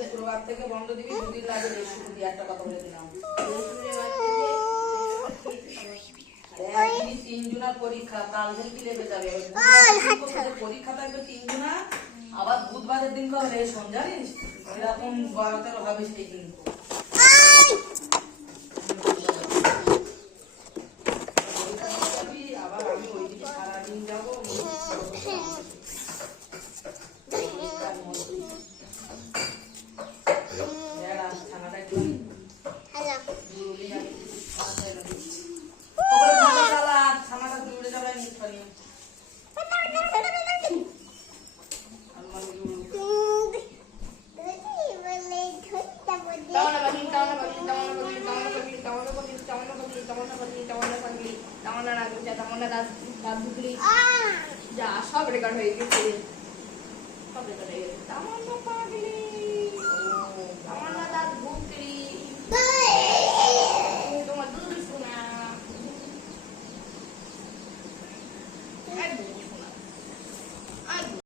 শুক্রবার থেকে বন্ধ দিবি, দুদিন লাগে বৃহস্পতি, একটা কথা বলে দিলাম। তিনজনের পরীক্ষা, কাল থেকে লেগে যাবে। পরীক্ষা থাকবে তিনজনা, আবার বুধবারের দিন করে রেশন, জানিস? এরকম 12-13 হবে সেই দিন। আবার আমি ওইদিকে সারাদিন যাবো। সব রেকর্ড হয়ে গেছে, সব রেকর্ড হয়ে গেছে।